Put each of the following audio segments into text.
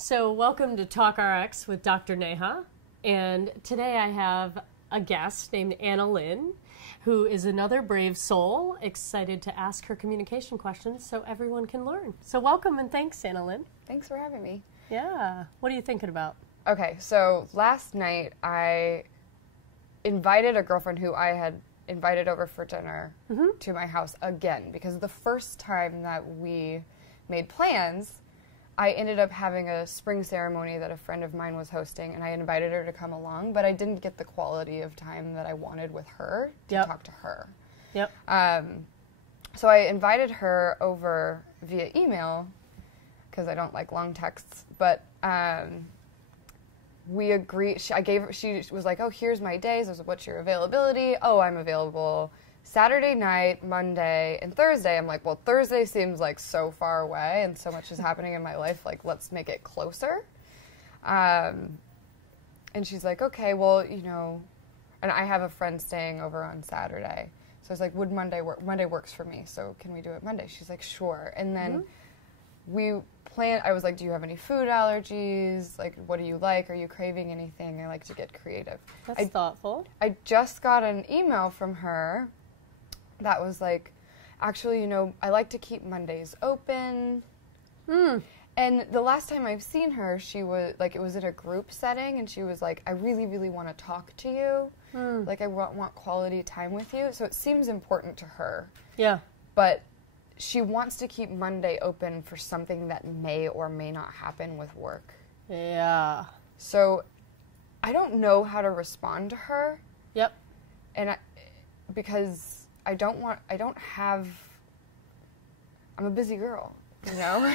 So welcome to TalkRx with Dr. Neha, and today I have a guest named Anna Lynn, who is another brave soul, excited to ask her communication questions so everyone can learn. So welcome and thanks, Anna Lynn. Thanks for having me. Yeah. What are you thinking about? Okay, so last night I invited a girlfriend who I had invited over for dinner to my house again, because the first time that we made plans, I ended up having a spring ceremony that a friend of mine was hosting, and I invited her to come along, but I didn't get the quality of time that I wanted with her to talk to her. Yep. So I invited her over via email, because I don't like long texts, but we agreed. She was like, oh, here's my days. I was like, what's your availability? Oh, I'm available Saturday night, Monday, and Thursday. I'm like, well, Thursday seems like so far away and so much is happening in my life. Like, let's make it closer. And she's like, okay, well, you know, and I have a friend staying over on Saturday. So I was like, would Monday work? Monday works for me. So can we do it Monday? She's like, sure. And then we planned, I was like, do you have any food allergies? Like, what do you like? Are you craving anything? I like to get creative. That's thoughtful. I just got an email from her that was like, actually, you know, I like to keep Mondays open. And the last time I've seen her, she was like, it was in a group setting, and she was like, I really, really want to talk to you. Like, I want quality time with you. So it seems important to her. Yeah. But she wants to keep Monday open for something that may or may not happen with work. Yeah. So I don't know how to respond to her. Yep. And because I'm a busy girl, you know? I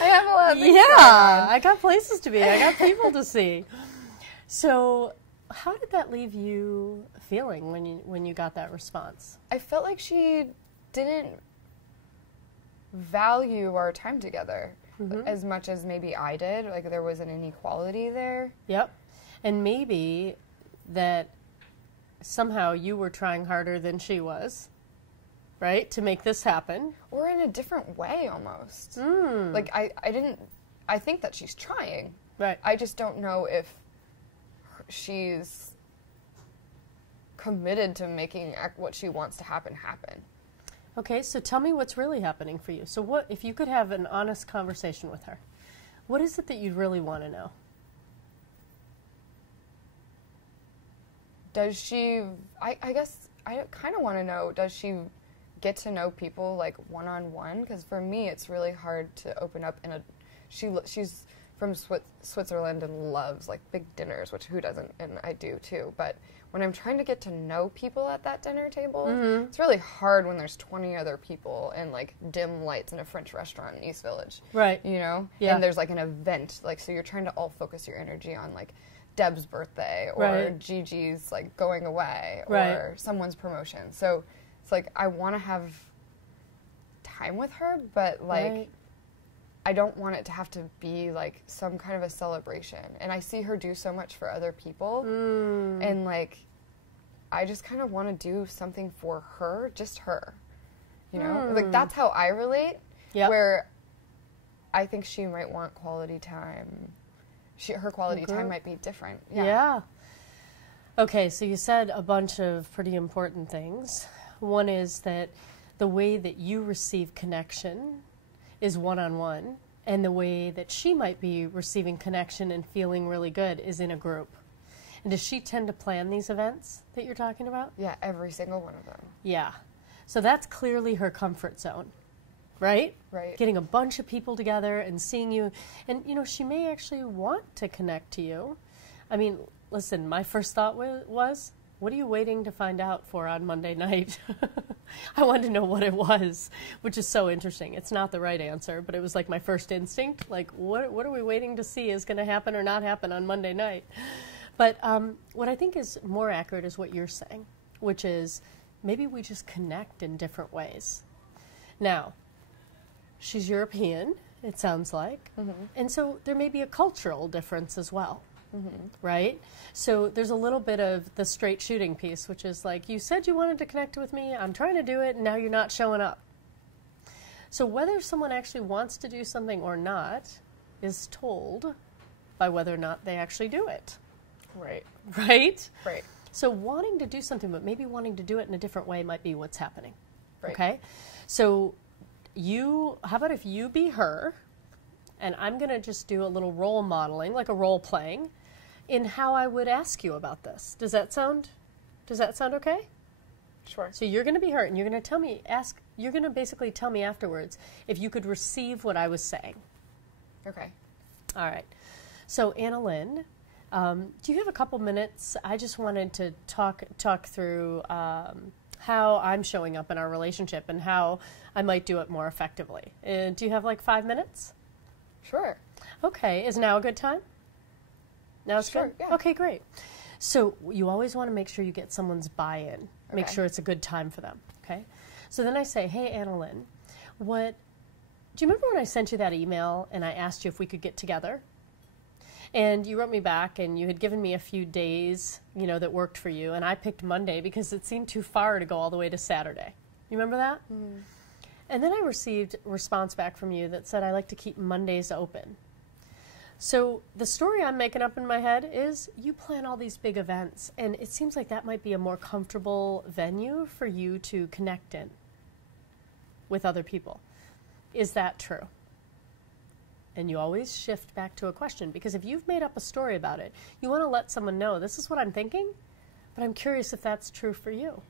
have a lot of things going on. I got places to be. I got people to see. So how did that leave you feeling when you got that response? I felt like she didn't value our time together as much as maybe I did. Like, there was an inequality there. Yep. And maybe that somehow you were trying harder than she was, right, to make this happen. Or in a different way, almost. Like, I think that she's trying. Right. I just don't know if she's committed to making what she wants to happen. Okay, so tell me what's really happening for you. So what, if you could have an honest conversation with her, what is it that you really want to know? Does she, I guess, I kind of want to know, does she get to know people, like, one-on-one? Because for me, it's really hard to open up in she's from Switzerland and loves, like, big dinners, which who doesn't, and I do too. But when I'm trying to get to know people at that dinner table, it's really hard when there's 20 other people and, like, dim lights in a French restaurant in East Village. Right. You know? Yeah. And there's, like, an event, like, so you're trying to all focus your energy on, like, Deb's birthday or Gigi's, like, going away or someone's promotion. So it's like, I want to have time with her, but, like, I don't want it to have to be, like, some kind of a celebration. And I see her do so much for other people. And, like, I just kind of want to do something for her, just her. You know? Like, that's how I relate. Where I think she might want quality time. Her quality time might be different. Yeah. Okay, so you said a bunch of pretty important things. One is that the way that you receive connection is one-on-one, and the way that she might be receiving connection and feeling really good is in a group. And does she tend to plan these events that you're talking about? Yeah, every single one of them. Yeah. So that's clearly her comfort zone. Right? Right. Getting a bunch of people together and seeing you. And, you know, she may actually want to connect to you. I mean, listen, my first thought was, what are you waiting to find out for on Monday night? I wanted to know what it was, which is so interesting. It's not the right answer, but it was like my first instinct. Like, what are we waiting to see is going to happen or not happen on Monday night? But what I think is more accurate is what you're saying, which is maybe we just connect in different ways. Now, she's European, it sounds like, and so there may be a cultural difference as well, right? So there's a little bit of the straight shooting piece, which is like, you said you wanted to connect with me, I'm trying to do it, and now you're not showing up. So whether someone actually wants to do something or not, is told by whether or not they actually do it. Right. Right? Right. So wanting to do something, but maybe wanting to do it in a different way might be what's happening. Right. Okay? So how about if you be her, and I'm going to just do a little role modeling, like a role playing, in how I would ask you about this. Does that sound okay? Sure. So you're going to be her, and you're going to you're going to basically tell me afterwards if you could receive what I was saying. Okay. All right. So Anna Lynn, do you have a couple minutes? I just wanted to talk through how I'm showing up in our relationship and how I might do it more effectively. Do you have like 5 minutes? Sure. Okay. Is now a good time? Now it's Sure, good? yeah. Okay, great. So you always want to make sure you get someone's buy-in. Make Okay. sure it's a good time for them. Okay. So then I say, hey, Anna Lynn, do you remember when I sent you that email and I asked you if we could get together? And you wrote me back and you had given me a few days, that worked for you. And I picked Monday because it seemed too far to go all the way to Saturday. You remember that? Mm. And then I received a response back from you that said, I like to keep Mondays open. So the story I'm making up in my head is you plan all these big events, and it seems like that might be a more comfortable venue for you to connect in with other people. Is that true? And you always shift back to a question, because if you've made up a story about it, you want to let someone know, this is what I'm thinking, but I'm curious if that's true for you.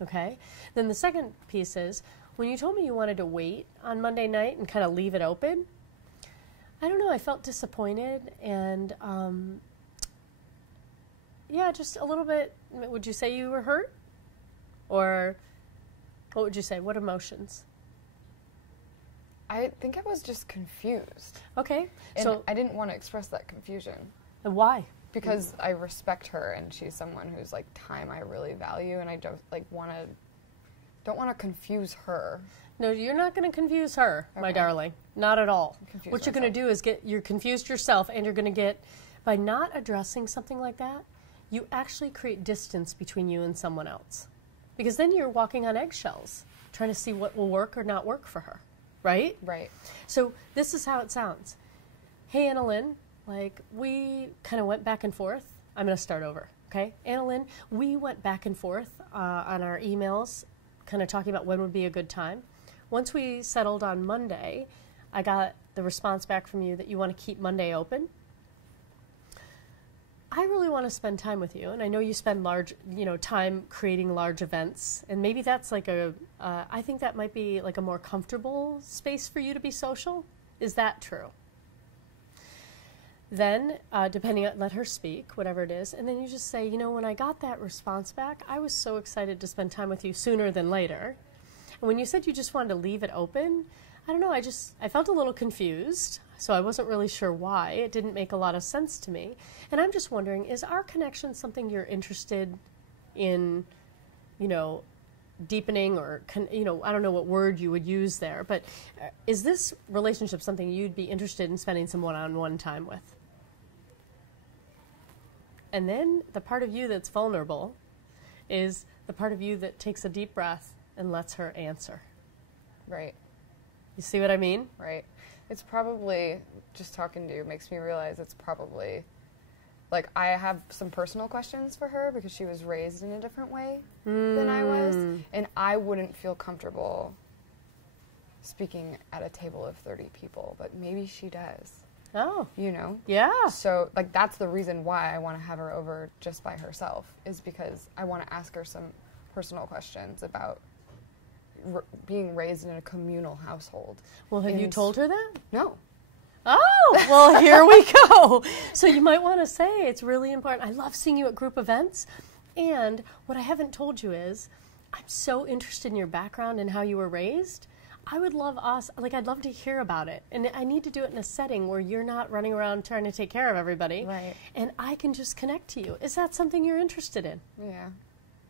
Okay? Then the second piece is, when you told me you wanted to wait on Monday night and kind of leave it open, I don't know, I felt disappointed and, just a little bit. Would you say you were hurt? Or what would you say? What emotions? I think I was just confused. Okay. And so I didn't want to express that confusion. And why? Because I respect her and she's someone whose time I really value, and I don't want to confuse her. No, you're not going to confuse her, my Okay. darling. Not at all. What you're going to myself. do is you're confused yourself, and you're going to by not addressing something like that, you actually create distance between you and someone else. Because then you're walking on eggshells, trying to see what will work or not work for her, right? Right. So this is how it sounds. Hey, Anna Lynn, we kind of went back and forth. I'm going to start over, okay? Anna Lynn, we went back and forth on our emails, kind of talking about when would be a good time. Once we settled on Monday, I got the response back from you that you want to keep Monday open. I really want to spend time with you, and I know you spend time creating large events, and maybe that's I think that might be like a more comfortable space for you to be social. Is that true? Then, let her speak, whatever it is, and then you just say, when I got that response back, I was so excited to spend time with you sooner than later. And when you said you just wanted to leave it open, I don't know, I felt a little confused, so I wasn't really sure why. It didn't make a lot of sense to me. And I'm just wondering, is our connection something you're interested in, deepening or, I don't know what word you would use there, but is this relationship something you'd be interested in spending some one-on-one time with? And then the part of you that's vulnerable is the part of you that takes a deep breath and lets her answer. Right. You see what I mean? Right. It's probably, just talking to you makes me realize it's probably, I have some personal questions for her because she was raised in a different way than I was. And I wouldn't feel comfortable speaking at a table of 30 people, but maybe she does. Oh. Yeah. So, that's the reason why I want to have her over just by herself, is because I want to ask her some personal questions about being raised in a communal household. Well, have you told her that? No. Oh, well, here we go. So you might want to say it's really important. I love seeing you at group events. And what I haven't told you is I'm so interested in your background and how you were raised. I would love I'd love to hear about it. And I need to do it in a setting where you're not running around trying to take care of everybody. Right. And I can just connect to you. Is that something you're interested in? Yeah.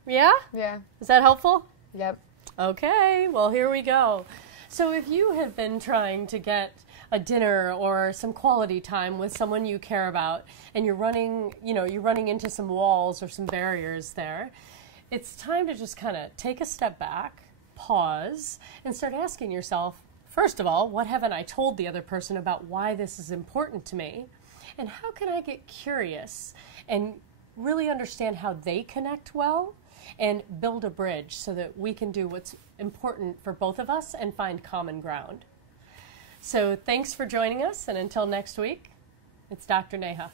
Yeah? Yeah. Is that helpful? Yep. Okay, well, here we go. So if you have been trying to get a dinner or some quality time with someone you care about, and you're running into some walls or some barriers there, it's time to just kind of take a step back, pause, and start asking yourself First of all, what haven't I told the other person about why this is important to me? And how can I get curious and really understand how they connect well and build a bridge so that we can do what's important for both of us and find common ground? So thanks for joining us, and until next week, it's Dr. Neha.